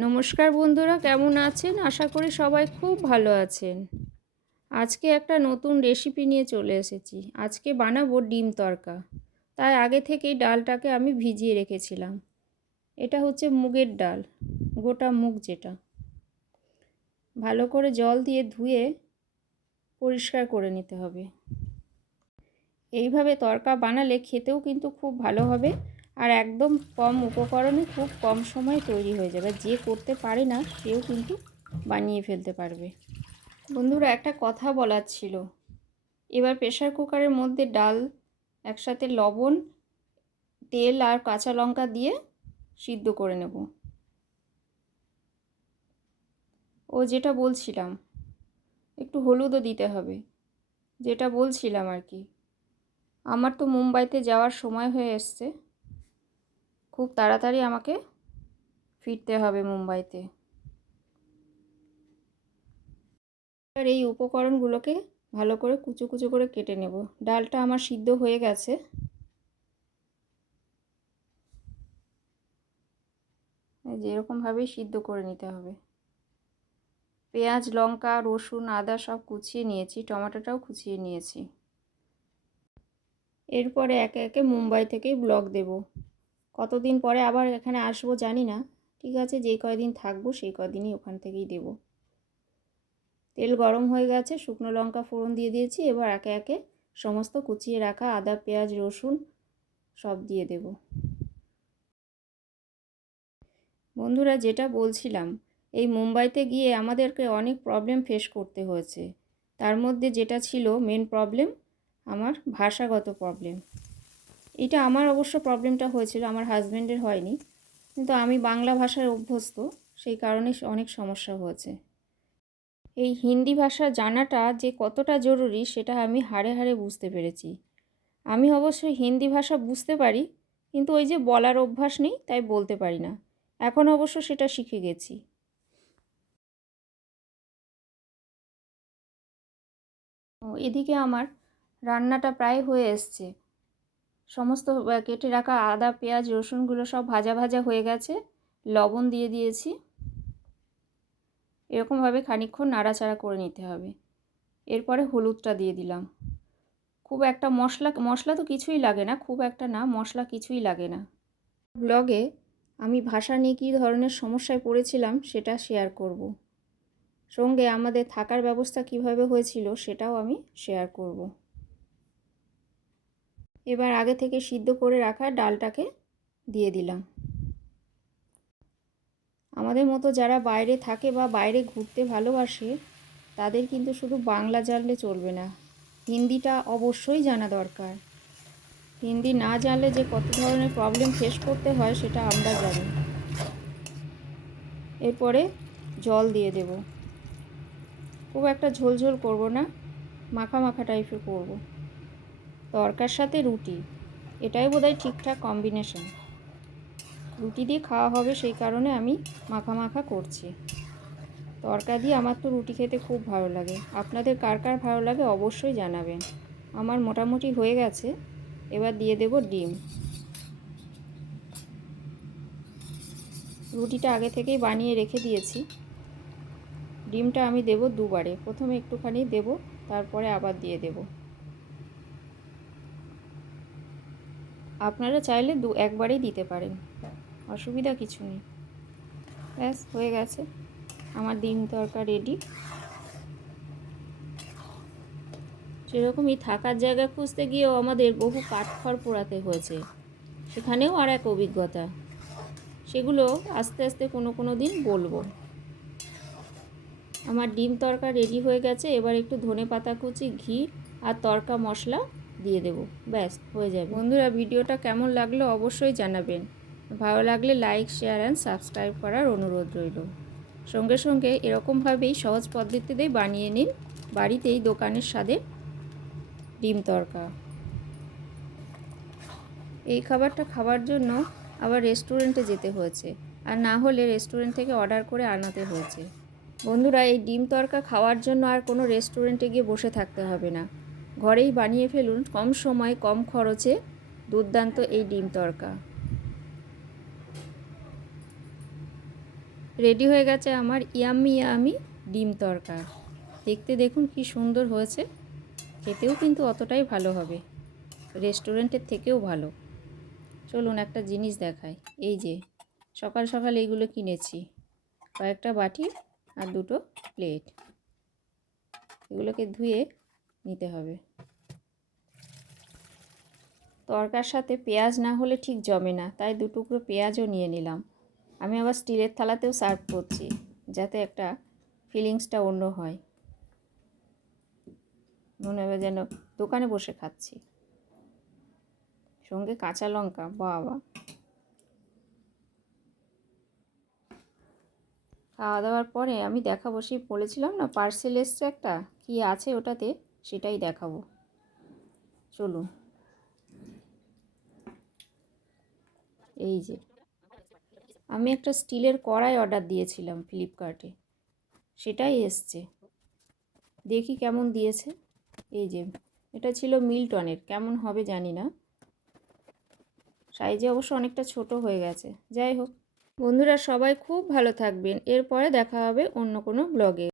নমস্কার বন্ধুরা, কেমন আছেন? আশা করি সবাই খুব ভালো আছেন। আজকে একটা নতুন রেসিপি নিয়ে চলে এসেছি। আজকে বানাবো ডিম তরকা। তাই আগে থেকেই ডালটাকে আমি ভিজিয়ে রেখেছিলাম। এটা হচ্ছে মুগের ডাল, গোটা মুগ যেটা। ভালো করে জল দিয়ে ধুয়ে পরিষ্কার করে নিতে হবে। এইভাবে তরকা বানালে খেতেও কিন্তু খুব ভালো হবে। আর একদম কম উপকরণে খুব কম সময় তৈরি হয়ে যাবে। যে করতে পারে না, সেও কিন্তু বানিয়ে ফেলতে পারবে। বন্ধুরা, একটা কথা বলার ছিল। এবার প্রেশার কুকারের মধ্যে ডাল, একসাথে লবণ, তেল আর কাঁচা লঙ্কা দিয়ে সিদ্ধ করে নেব। ও যেটা বলছিলাম, একটু হলুদও দিতে হবে। যেটা বলছিলাম আর কি। আমার তো মুম্বাইতে যাওয়ার সময় হয়ে এসছে। খুব তাড়াতাড়ি আমাকে ফিরতে হবে মুম্বাইতে। আর এই উপকরণগুলোকে ভালো করে কুচো কুচো করে কেটে নেব। ডালটা আমার সিদ্ধ হয়ে গেছে। যেরকমভাবেই সিদ্ধ করে নিতে হবে। পেঁয়াজ, লঙ্কা, রসুন, আদা সব কুচিয়ে নিয়েছি, টমেটোটাও কুচিয়ে নিয়েছি। এরপরে একে একে মুম্বাই থেকেই ব্লগ দেব। কতদিন পরে আবার এখানে আসব জানি না। ঠিক আছে, যেই কয়দিন থাকব সেই কয়দিনই ওখান থেকেই দেব। তেল গরম হয়ে গেছে, শুকনো লঙ্কা ফোড়ন দিয়ে দিয়েছি, এবার একে একে সমস্ত কুচিয়ে রাখা আদা, পেঁয়াজ, রসুন সব দিয়ে দেব। বন্ধুরা, যেটা বলছিলাম, এই মুম্বাইতে গিয়ে আমাদেরকে অনেক প্রবলেম ফেস করতে হয়েছে। তার মধ্যে যেটা ছিল মেন প্রবলেম আমার ভাষাগত প্রবলেম এটা আমার অবশ্য প্রবলেমটা হয়েছিল, আমার হাজব্যান্ডের হয়নি। কিন্তু আমি বাংলা ভাষায় অভ্যস্ত, সেই কারণে অনেক সমস্যা হয়েছে। এই হিন্দি ভাষা জানাটা যে কতটা জরুরি, সেটা আমি হাড়ে হাড়ে বুঝতে পেরেছি। আমি অবশ্যই হিন্দি ভাষা বুঝতে পারি, কিন্তু ওই যে বলার অভ্যাস নেই, তাই বলতে পারি না। এখন অবশ্য সেটা শিখে গেছি। এদিকে আমার রান্নাটা প্রায় হয়ে এসছে। সমস্ত কেটে রাখা আদা, পেঁয়াজ রসুনগুলো সব ভাজা ভাজা হয়ে গেছে। লবণ দিয়ে দিয়েছি। এরকমভাবে খানিক্ষণ নাড়াচাড়া করে নিতে হবে। এরপরে হলুদটা দিয়ে দিলাম। খুব একটা মশলা মশলা তো কিছুই লাগে না, খুব একটা না, মশলা কিছুই লাগে না। ব্লগে আমি ভাষা নিয়ে কী ধরনের সমস্যায় পড়েছিলাম সেটা শেয়ার করব। সঙ্গে আমাদের থাকার ব্যবস্থা কীভাবে হয়েছিল সেটাও আমি শেয়ার করব। এবার আগে থেকে সিদ্ধ করে রাখা ডালটাকে দিয়ে দিলাম। আমাদের মতো যারা বাইরে থাকে বা বাইরে ঘুরতে ভালোবাসে, তাদের কিন্তু শুধু বাংলা জানলে চলবে না। হিন্দিটা অবশ্যই জানা দরকার। হিন্দি না জানলে যে কত ধরনের প্রবলেম ফেস করতে হয়, সেটা আমরা জানি। এরপরে জল দিয়ে দেব। খুব একটা ঝোলঝোল করব না, মাখা মাখা টাইপের করব। তরকার সাথে রুটি। এটাই বোধহয় ঠিকঠাক কম্বিনেশন রুটি দিয়ে খাওয়া হবে সেই কারণে আমি মাখা মাখা করছি। তরকা দিয়ে আমার তো রুটি খেতে খুব ভালো লাগে। আপনাদের কার কার ভালো লাগে অবশ্যই জানাবেন। আমার মোটামুটি হয়ে গেছে। এবার দিয়ে দেব ডিম। রুটিটা আগে থেকেই বানিয়ে রেখে দিয়েছি। ডিমটা আমি দেব দুবারে। প্রথমে একটুখানি দেব, তারপরে আবার দিয়ে দেব। আপনারা চাইলে দু একবারেই দিতে পারেন। অসুবিধা কিছু নেই। ব্যাস, হয়ে গেছে। আমার ডিম তরকা রেডি সেরকমই থাকার জায়গা খুঁজতে গিয়েও আমাদের বহু কাঠখড় পোড়াতে হয়েছে। সেখানেও আর এক অভিজ্ঞতা। সেগুলো আস্তে আস্তে কোনো কোনো দিন বলব। আমার ডিম তরকা রেডি হয়ে গেছে। এবার একটু ধনে পাতা কুচি, ঘি আর তরকা মশলা দিয়ে দেবো। ব্যাস, হয়ে যাবে। বন্ধুরা, ভিডিওটা কেমন লাগল অবশ্যই জানাবেন। ভালো লাগলে লাইক শেয়ার অ্যান্ড সাবস্ক্রাইব করার অনুরোধ রইল। সঙ্গে সঙ্গে এরকমভাবেই সহজ পদ্ধতিতে বানিয়ে নিন বাড়িতেই দোকানের স্বাদে ডিম তরকা। এই খাবারটা খাওয়ার জন্য আবার রেস্টুরেন্টে যেতে হয়েছে আর না হলে রেস্টুরেন্ট থেকে অর্ডার করে আনাতে হয়েছে। বন্ধুরা, এই ডিম তরকা খাওয়ার জন্য আর কোনো রেস্টুরেন্টে গিয়ে বসে থাকতে হবে না। ঘরেই বানিয়ে ফেলুন কম সময় কম খরচে দুর্দান্ত এই ডিম তরকা। রেডি হয়ে গেছে আমার ইয়াম্মি ইয়ামি ডিম তরকা। দেখতে দেখুন কি সুন্দর হয়েছে। খেতেও কিন্তু অতটাই ভালো হবে। রেস্টুরেন্টের থেকেও ভালো। চলুন একটা জিনিস দেখাই। এই যে, সকাল সকাল এইগুলো কিনেছি। কয়েকটা বাটি আর দুটো প্লেট। এগুলোকে ধুয়ে নিতে হবে। তরকার সাথে পেঁয়াজ না হলে ঠিক জমে না, তাই দু টুকরো পেঁয়াজও নিয়ে নিলাম। আমি আবার স্টিলের থালাতেও সার্ভ করছি, যাতে একটা ফিলিংসটা অন্য হয়। মনে হবে যেন দোকানে বসে খাচ্ছি। সঙ্গে কাঁচা লঙ্কা, বাবা। খাওয়া দাওয়ার পরে আমি দেখাবো, সেই বলেছিলাম না, পার্সেল এসছে একটা, কি আছে ওটাতে? সেটাই দেখাবো। চলুন। এই যে। আমি একটা স্টিলের কড়াই অর্ডার দিয়েছিলাম ফ্লিপকার্টে। সেটাই এসছে। দেখি কেমন দিয়েছে। এই যে, এটা ছিল মিল্টনের। কেমন হবে জানি না। সাইজে অবশ্য অনেকটা ছোট হয়ে গেছে। যাই হোক। বন্ধুরা, সবাই খুব ভালো থাকবেন। এরপরে দেখা হবে অন্য কোনো ব্লগে।